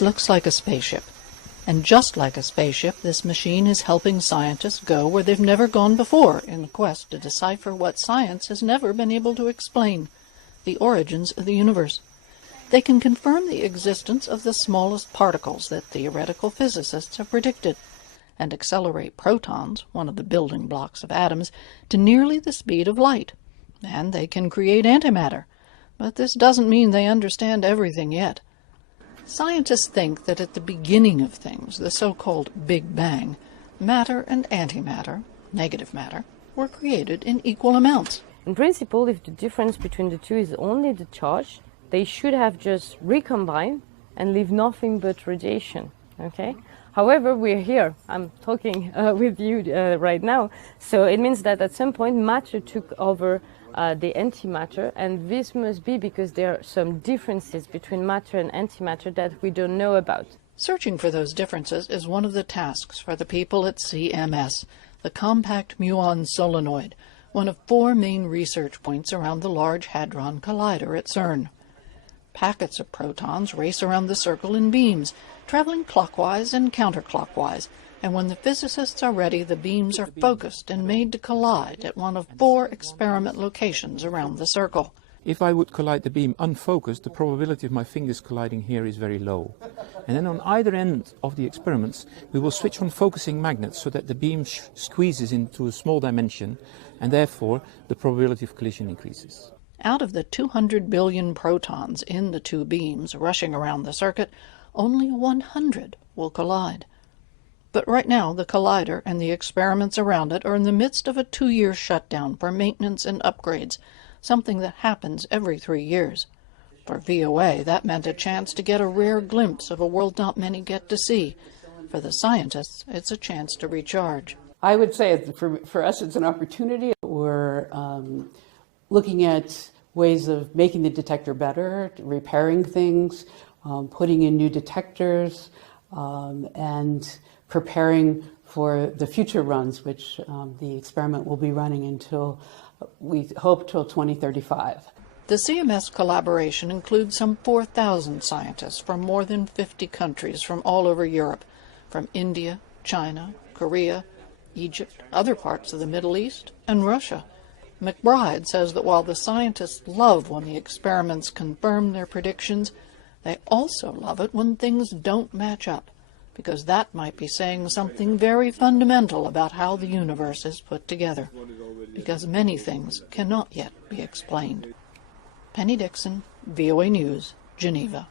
looks like a spaceship. And just like a spaceship, this machine is helping scientists go where they've never gone before in the quest to decipher what science has never been able to explain, the origins of the universe. They can confirm the existence of the smallest particles that theoretical physicists have predicted, and accelerate protons, one of the building blocks of atoms, to nearly the speed of light. And they can create antimatter. But this doesn't mean they understand everything yet. Scientists think that at the beginning of things, the so-called Big Bang, matter and antimatter, negative matter, were created in equal amounts. In principle, if the difference between the two is only the charge, they should have just recombined and leave nothing but radiation, okay? However, we're here, I'm talking with you right now, so it means that at some point matter took over the antimatter, and this must be because there are some differences between matter and antimatter that we don't know about. Searching for those differences is one of the tasks for the people at CMS, the Compact Muon Solenoid, one of 4 main research points around the Large Hadron Collider at CERN. Packets of protons race around the circle in beams, traveling clockwise and counterclockwise, and when the physicists are ready, the beams are focused and made to collide at one of 4 experiment locations around the circle. If I would collide the beam unfocused, the probability of my fingers colliding here is very low. And then on either end of the experiments, we will switch on focusing magnets so that the beam squeezes into a small dimension, and therefore the probability of collision increases. Out of the 200 billion protons in the 2 beams rushing around the circuit, only 100 will collide. But right now, the collider and the experiments around it are in the midst of a 2-year shutdown for maintenance and upgrades, something that happens every 3 years. For VOA, that meant a chance to get a rare glimpse of a world not many get to see. For the scientists, it's a chance to recharge. I would say for us, it's an opportunity. We're looking at ways of making the detector better, repairing things, putting in new detectors, and preparing for the future runs, which the experiment will be running until, we hope, till 2035. The CMS collaboration includes some 4,000 scientists from more than 50 countries from all over Europe, from India, China, Korea, Egypt, other parts of the Middle East, and Russia. McBride says that while the scientists love when the experiments confirm their predictions, they also love it when things don't match up, because that might be saying something very fundamental about how the universe is put together, because many things cannot yet be explained. Penny Dixon, VOA News, Geneva.